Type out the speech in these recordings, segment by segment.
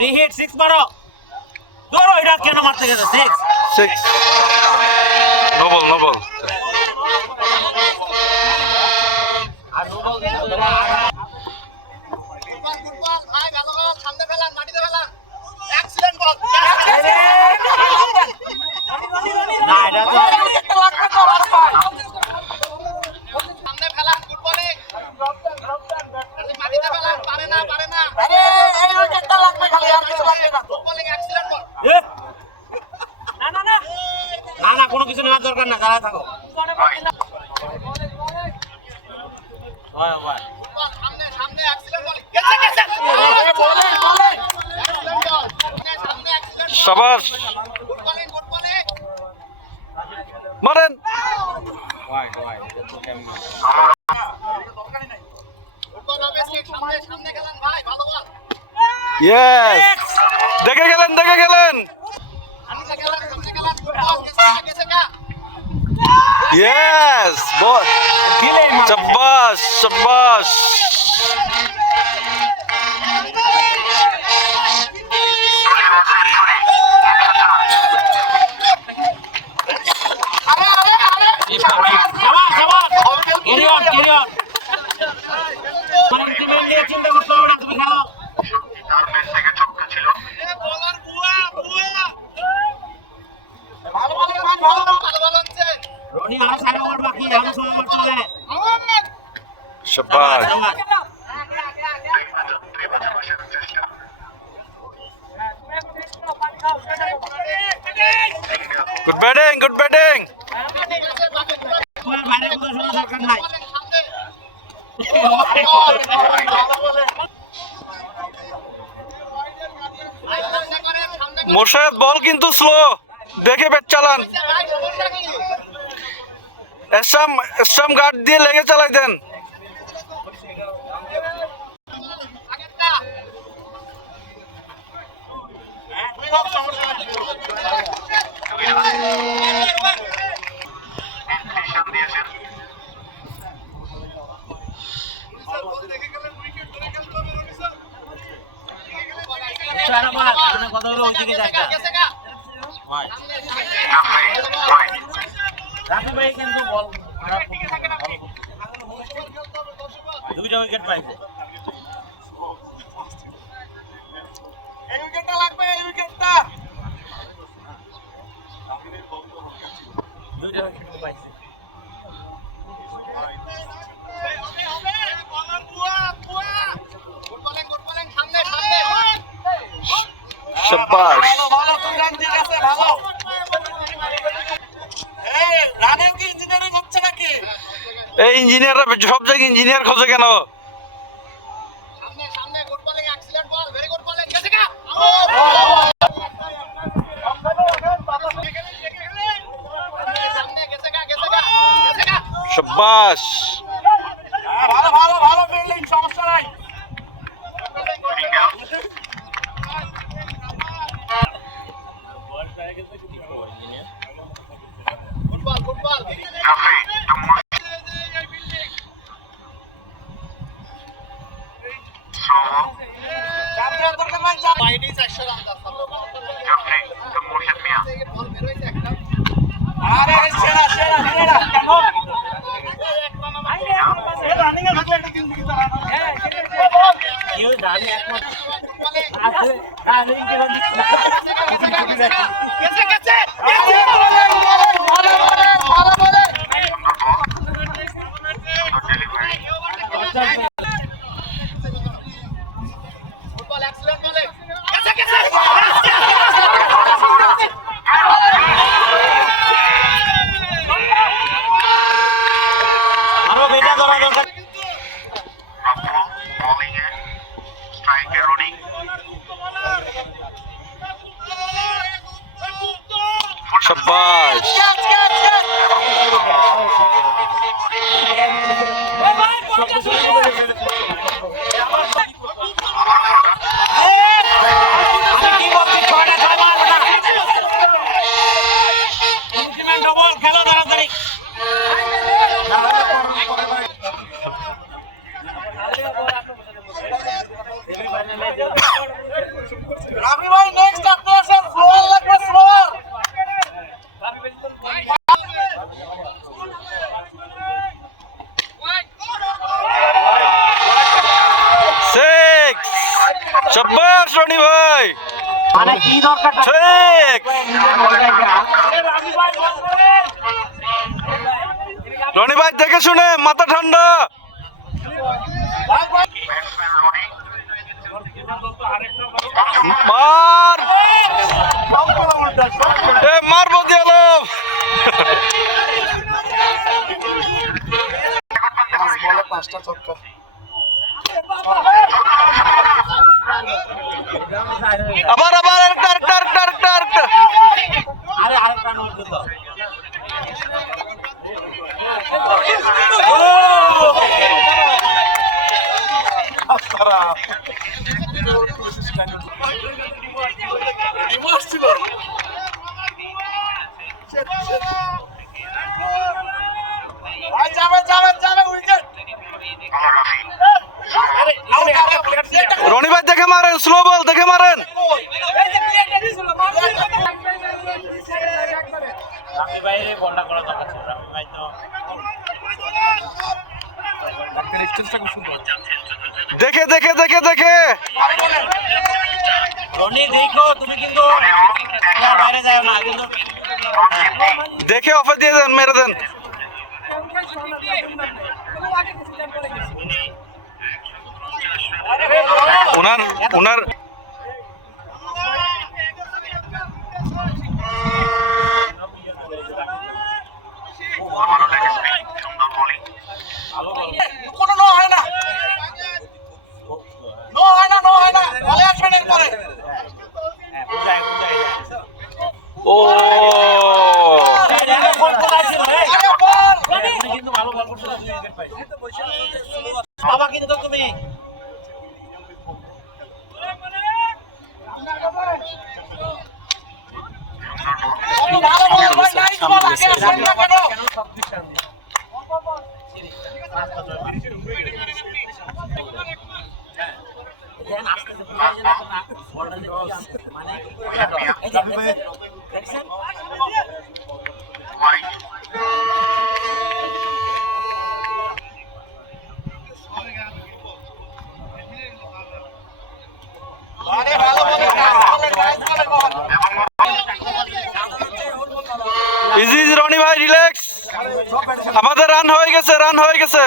hit 6 মারো ধরো এটা কেন মারতে গেছে 6 নোবল নোবল আর নোবল ভাই ভালো ভালো সামনে ফেলান মাটিতে ফেলান এক্সিলেন্ট বল না এটা তো সামনে ফেলান গুড বলিং মাটিতে ফেলান পারে না আরে এই উইকেটটা লাগবে খালি আর কিছু লাগবে না গুড বলিং এক্সিলেন্ট বল না কোনো কিছু নেওয়ার দরকার না দাঁড়া থাকো ভাই ভাই সামনে এক্সিলেন্ট বল গেছে বলেন বলেন এক্সিলেন্ট বল সামনে এক্সিলেন্ট শাবাশ গুড বলিং মারেন ভাই গুড বল অবভিয়াসলি সামনে খেলান ভাই ভালো বল ইয়েস দেখে গেলেন সামনে খেলান গুড বল গেছে না ইয়েস বল শাবাশ শাবাশ ক্যারিয়ন মানে টিমের নিয়ে চিন্তা করতে হবে না তুমি খেলো বলার বুয়া ভালো ভালো ভালো হচ্ছে রনি আর 4 ওভার বাকি আর 6 ওভার চলে শাবাশ গুড ব্যাটিং তোমার বাইরে কথা শোনা দরকার নাই মোর্শেদ বল কিন্তু স্লো দেখে ব্যাট চালান স্টাম্প গার্ড দিয়ে লেগে চালাই দেন কথা হলো ওইদিকে দেখা ভাই রাখি ভাই কিন্তু বল খারাপ দুইটা উইকেট পাইছে এই উইকেটটা লাগবে এই উইকেটটা দুইটা উইকেট পাইছে শাবাশ ভালো তুমি রান দিয়ে গেছে ভালো এই রানের কি ইঞ্জিনিয়ারিং হচ্ছে নাকি এই ইঞ্জিনিয়াররা সব জায়গায় ইঞ্জিনিয়ার খোঁজে কেন সামনে গুড বলিং এক্সিলেন্ট বল ভেরি গুড বলিং গেছে কা সামনে গেছে কা শাবাশ ভালো ফিল্ডিং সমস্যা নাই গুড বল চ্যাম্পিয়ন দরকার নাই চাপ বাইডিস 100 রান দাও বল বের হইছে একটা আরে সেরা কেন এই রানিং এ থাকলে একটা কিন্তু রান কেউ জানে একমাত্র আছে রানিং কেন গেছে ফুটবল এক্সিলেন্ট বলে গেছে আরো বেটা ধরা দরকার শাবাশ সব কিছু শাবাশ রনি ভাই মানে কি দরকার ঠিক রনি ভাই দেখে শুনে মাথা ঠান্ডা মার মার বদি আলম বলে 5টা ছক্কা আবার আবার আরেকটা আরে আরেকটা নম্বর দিল যাবে উইকেট রনি ভাই দেখে মারেন স্লো বল দেখে মারেন রামি ভাই বলটা করা দরকার ছিল রামি ভাই তো দেখে দেখে দেখে দেখে রনি দেখো তুমি কিন্তু বাইরে যাও না কিন্তু দেখে অফার দিয়ে দেন মেরে দেন ওনার কোনো নো হয় না বলে আসবেন এরপরে বুঝাই ও আরে বল তুমি কিন্তু ভালো বল করছো তুমি উইকেট পাইছো বাবা কিন্তু তুমি ভালো বল ভাই নাইস বল আগে আসেন না কেন আরে ভালো ball nice ball easy easy Rony ভাই রিল্যাক্স আমাদের রান হয়ে গেছে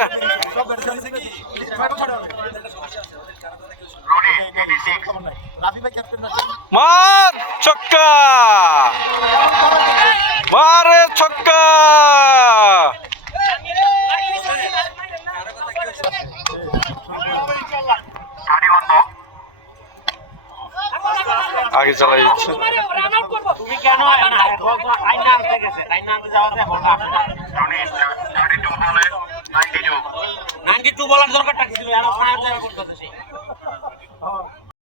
মার ছক্কা মারে ছক্কা আগে চালাই যাচ্ছে তুমি কেন আইনা আনতে গেছে আইনা আনতে যাওয়াতে বলটা 92 বলার দরকার ছিল আর ফায়ার করতেছে